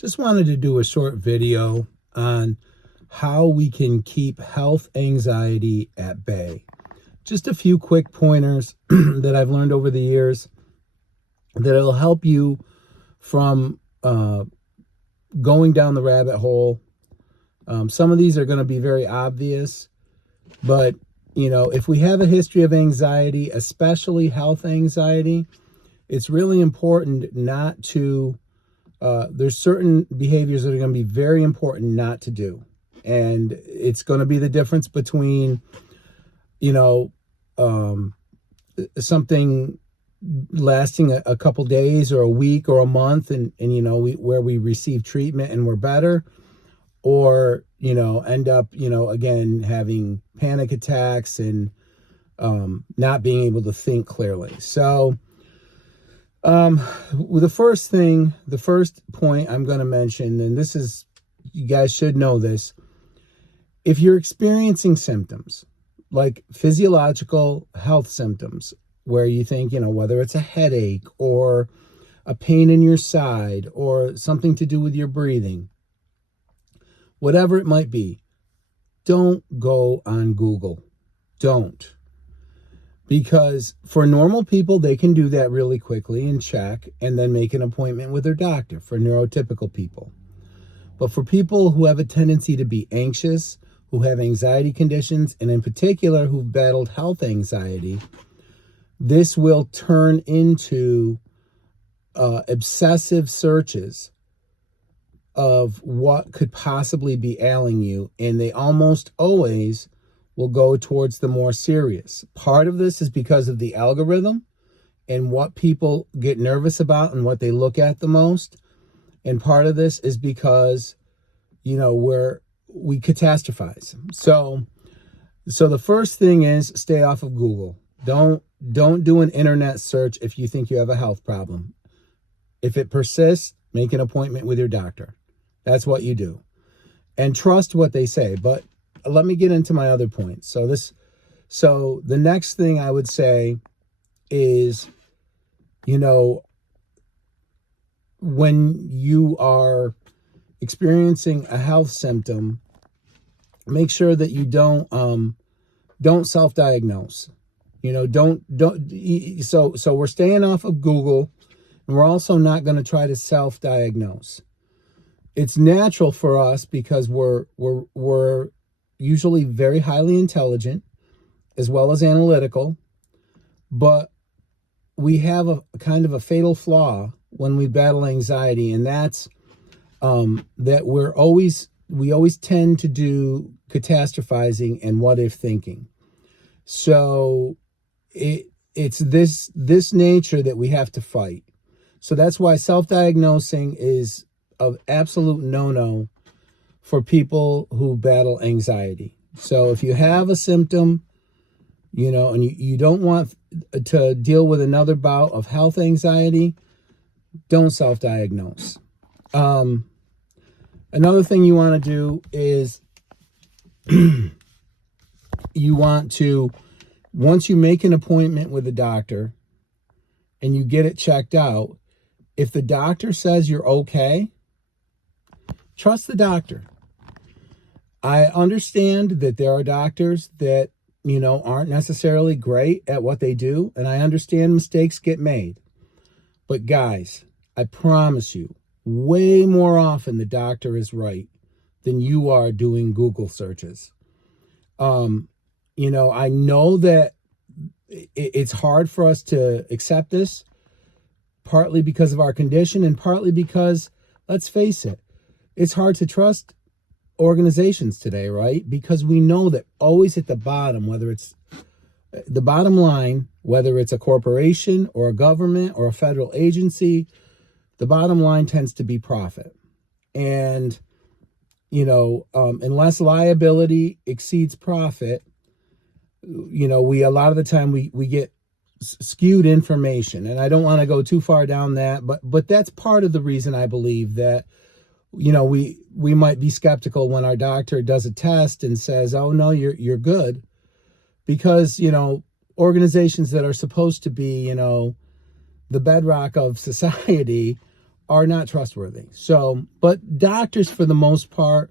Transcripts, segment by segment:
Just wanted to do a short video on how we can keep health anxiety at bay. Just a few quick pointers that I've learned over the years that'll help you from going down the rabbit hole. Some of these are going to be very obvious, but if we have a history of anxiety, especially health anxiety, it's really important not to there's certain behaviors that are going to be very important not to do. And it's going to be the difference between, something lasting a couple days or a week or a month and where we receive treatment and we're better, or, end up, again, having panic attacks and not being able to think clearly. So, the first point I'm going to mention, and this is, you guys should know this. If you're experiencing symptoms like physiological health symptoms, where you think, whether it's a headache or a pain in your side or something to do with your breathing, whatever it might be, don't go on Google. Don't. Because for normal people, they can do that really quickly and check and then make an appointment with their doctor for neurotypical people. But for people who have a tendency to be anxious, who have anxiety conditions, and in particular who've battled health anxiety, this will turn into obsessive searches of what could possibly be ailing you, and they almost always will go towards the more serious. Part of this is because of the algorithm and what people get nervous about and what they look at the most. And part of this is because, we catastrophize. So the first thing is stay off of Google. Don't do an internet search if you think you have a health problem. If it persists, make an appointment with your doctor. That's what you do. And trust what they say. But let me get into my other points. So the next thing I would say is, when you are experiencing a health symptom, make sure that you don't self-diagnose. So we're staying off of Google, and we're also not going to try to self-diagnose. It's natural for us because we're usually very highly intelligent as well as analytical, but we have a kind of a fatal flaw when we battle anxiety, and that's that we always tend to do catastrophizing and what if thinking. So it's this nature that we have to fight. So that's why self-diagnosing is an absolute no-no for people who battle anxiety. So if you have a symptom, and you don't want to deal with another bout of health anxiety, don't self-diagnose. Another thing you want to do is you want to, once you make an appointment with a doctor and you get it checked out, if the doctor says you're okay, trust the doctor. I understand that there are doctors that, aren't necessarily great at what they do, and I understand mistakes get made. But guys, I promise you, way more often the doctor is right than you are doing Google searches. I know that it's hard for us to accept this, partly because of our condition and partly because, let's face it, it's hard to trust organizations today, right? Because we know that always at the bottom, whether it's the bottom line, whether it's a corporation or a government or a federal agency, the bottom line tends to be profit. And, unless liability exceeds profit, a lot of the time we get skewed information. And I don't want to go too far down that, but that's part of the reason I believe that, we might be skeptical when our doctor does a test and says, oh no, you're good. Because, organizations that are supposed to be, the bedrock of society are not trustworthy. So, but doctors, for the most part,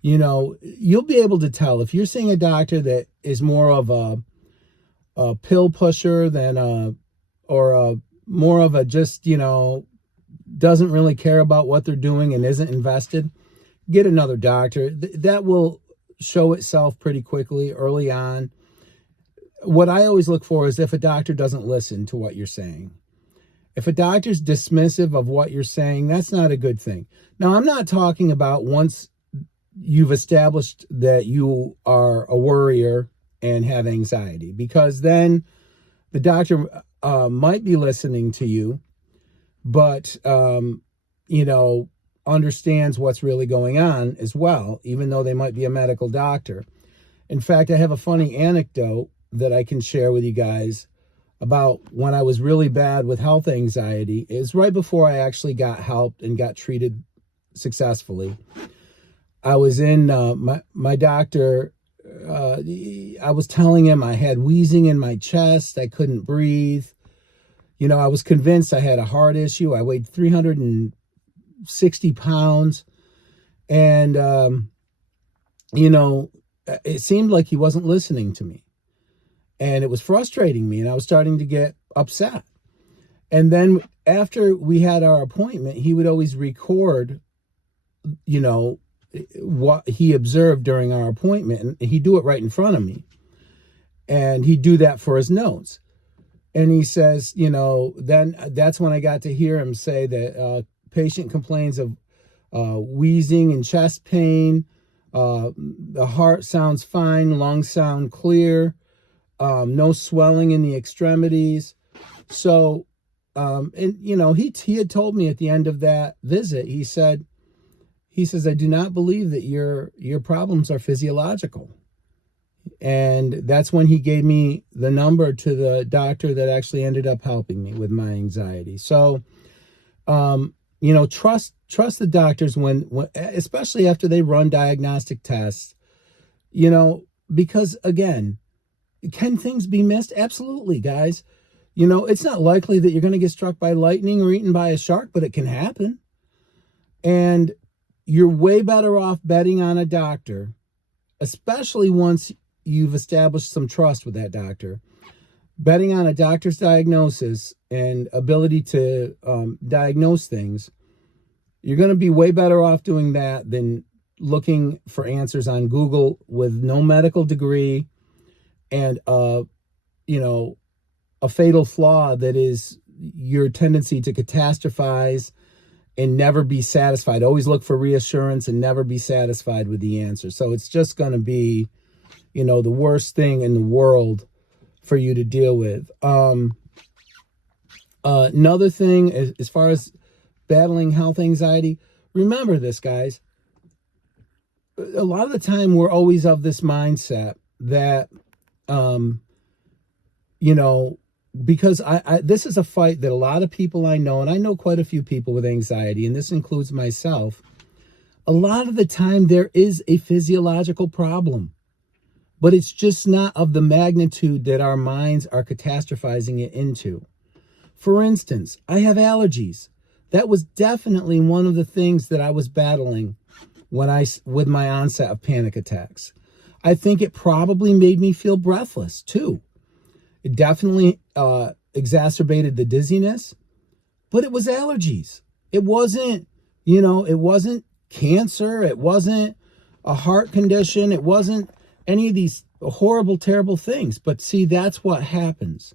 you know, you'll be able to tell if you're seeing a doctor that is more of a pill pusher than more of a just, you know, doesn't really care about what they're doing and isn't invested. Get another doctor. That will show itself pretty quickly early on. What I always look for is if a doctor doesn't listen to what you're saying. If a doctor's dismissive of what you're saying, that's not a good thing. Now, I'm not talking about once you've established that you are a worrier and have anxiety, because then the doctor might be listening to you, but, you know, understands what's really going on as well, even though they might be a medical doctor. In fact, I have a funny anecdote that I can share with you guys about when I was really bad with health anxiety. It was right before I actually got helped and got treated successfully. I was in my doctor. I was telling him I had wheezing in my chest. I couldn't breathe. You know, I was convinced I had a heart issue. I weighed 360 pounds. And, you know, it seemed like he wasn't listening to me. And it was frustrating me, and I was starting to get upset. And then after we had our appointment, he would always record, you know, what he observed during our appointment, and he'd do it right in front of me. And he'd do that for his notes. And he says, you know, then that's when I got to hear him say that patient complains of wheezing and chest pain. The heart sounds fine, lungs sound clear. No swelling in the extremities. So, and you know, he had told me at the end of that visit, he says, I do not believe that your problems are physiological. And that's when he gave me the number to the doctor that actually ended up helping me with my anxiety. So, you know, trust the doctors when, especially after they run diagnostic tests, you know, because again, can things be missed? Absolutely, guys. You know, it's not likely that you're going to get struck by lightning or eaten by a shark, but it can happen. And you're way better off betting on a doctor, especially once you've established some trust with that doctor. Betting on a doctor's diagnosis and ability to diagnose things, you're going to be way better off doing that than looking for answers on Google with no medical degree and you know, a fatal flaw that is your tendency to catastrophize and never be satisfied. Always look for reassurance and never be satisfied with the answer. So it's just going to be, you know, the worst thing in the world for you to deal with. Another thing, as far as battling health anxiety, remember this, guys. A lot of the time we're always of this mindset that, you know, because this is a fight that a lot of people I know, and I know quite a few people with anxiety, and this includes myself. A lot of the time there is a physiological problem, but it's just not of the magnitude that our minds are catastrophizing it into. For instance, I have allergies. That was definitely one of the things that I was battling with my onset of panic attacks. I think it probably made me feel breathless too. It definitely exacerbated the dizziness, but it was allergies. It wasn't, you know, it wasn't cancer. It wasn't a heart condition. It wasn't any of these horrible, terrible things. But see, that's what happens.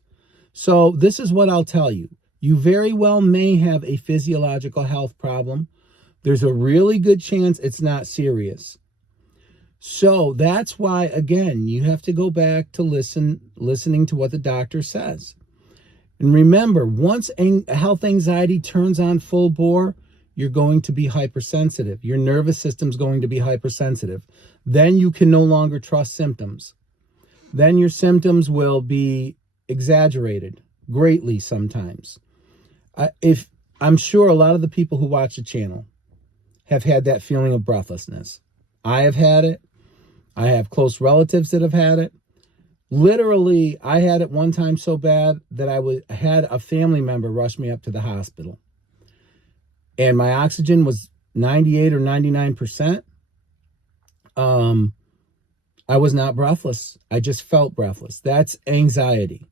So this is what I'll tell you. You very well may have a physiological health problem. There's a really good chance it's not serious. So that's why, again, you have to go back to listening to what the doctor says. And remember, once health anxiety turns on full bore, you're going to be hypersensitive. Your nervous system's going to be hypersensitive. Then you can no longer trust symptoms. Then your symptoms will be exaggerated greatly sometimes. I'm sure a lot of the people who watch the channel have had that feeling of breathlessness. I have had it. I have close relatives that have had it. Literally, I had it one time so bad that I had a family member rush me up to the hospital. and my oxygen was 98 or 99%, I was not breathless. I just felt breathless. That's anxiety.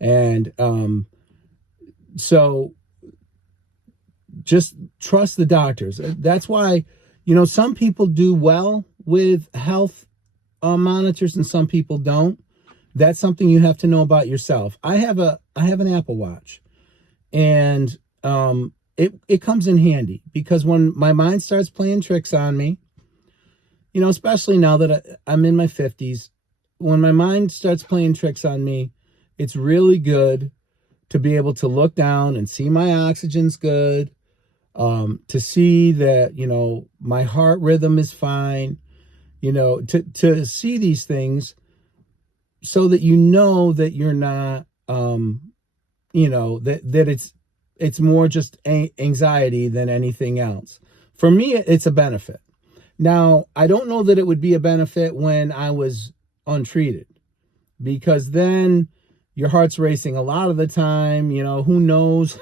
And so just trust the doctors. That's why, some people do well with health monitors and some people don't. That's something you have to know about yourself. I have an Apple Watch, and it comes in handy because when my mind starts playing tricks on me, especially now that I'm in my 50s, when my mind starts playing tricks on me, it's really good to be able to look down and see my oxygen's good, to see that, my heart rhythm is fine, to see these things so that that you're not, that it's more just anxiety than anything else. For me, it's a benefit. Now, I don't know that it would be a benefit when I was untreated, because then your heart's racing a lot of the time. Who knows?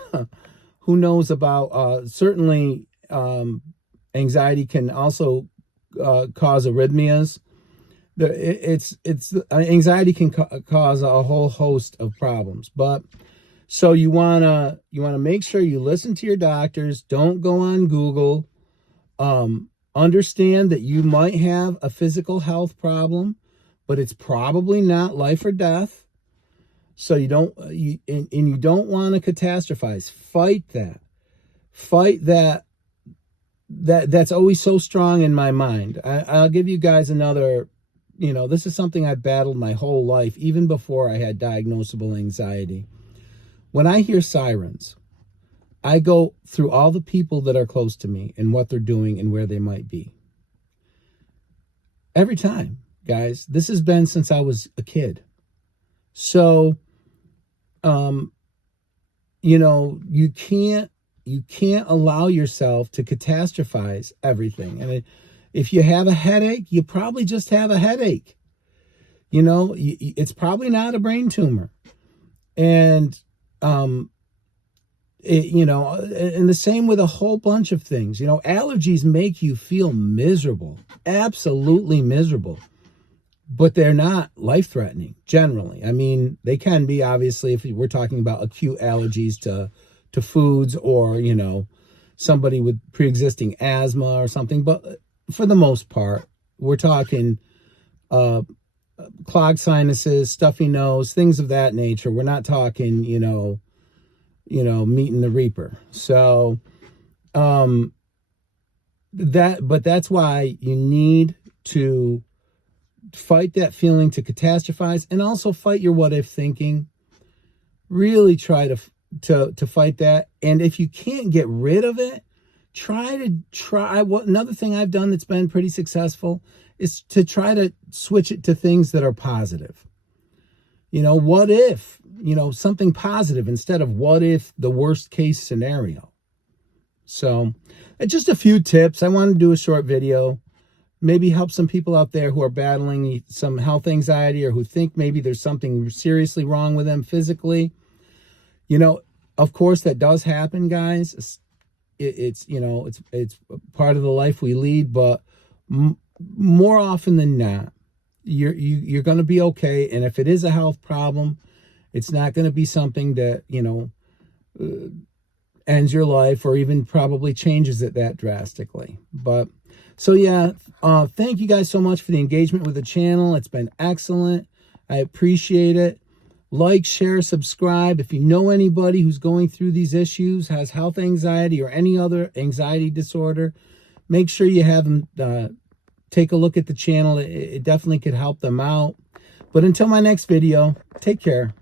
Who knows about, certainly, anxiety can also cause arrhythmias. Anxiety can cause a whole host of problems. But so you wanna make sure you listen to your doctors. Don't go on Google. Understand that you might have a physical health problem, but it's probably not life or death. So you don't want to catastrophize. Fight that. That's always so strong in my mind. I'll give you guys another, this is something I've battled my whole life, even before I had diagnosable anxiety. When I hear sirens, I go through all the people that are close to me and what they're doing and where they might be. Every time, guys. This has been since I was a kid. So, you can't allow yourself to catastrophize everything. And if you have a headache, you probably just have a headache. It's probably not a brain tumor. And, and the same with a whole bunch of things. Allergies make you feel miserable, absolutely miserable, but they're not life-threatening generally. I mean, they can be, obviously, if we're talking about acute allergies to foods, or, somebody with pre-existing asthma or something. But for the most part, we're talking clogged sinuses, stuffy nose, things of that nature. We're not talking, meeting the reaper. So that's why you need to fight that feeling to catastrophize, and also fight your what if thinking. Really try to fight that. And if you can't get rid of it, another thing I've done that's been pretty successful is to try to switch it to things that are positive. What if, something positive instead of what if the worst case scenario. So just a few tips. I wanted to do a short video, maybe help some people out there who are battling some health anxiety, or who think maybe there's something seriously wrong with them physically. Of course that does happen, guys. It's part of the life we lead, but more often than not, you're going to be okay. And if it is a health problem, it's not going to be something that, ends your life, or even probably changes it that drastically. But so, yeah, thank you guys so much for the engagement with the channel. It's been excellent. I appreciate it. Like, share, subscribe. If you know anybody who's going through these issues, has health anxiety or any other anxiety disorder, make sure you have them take a look at the channel. It definitely could help them out. But until my next video, take care.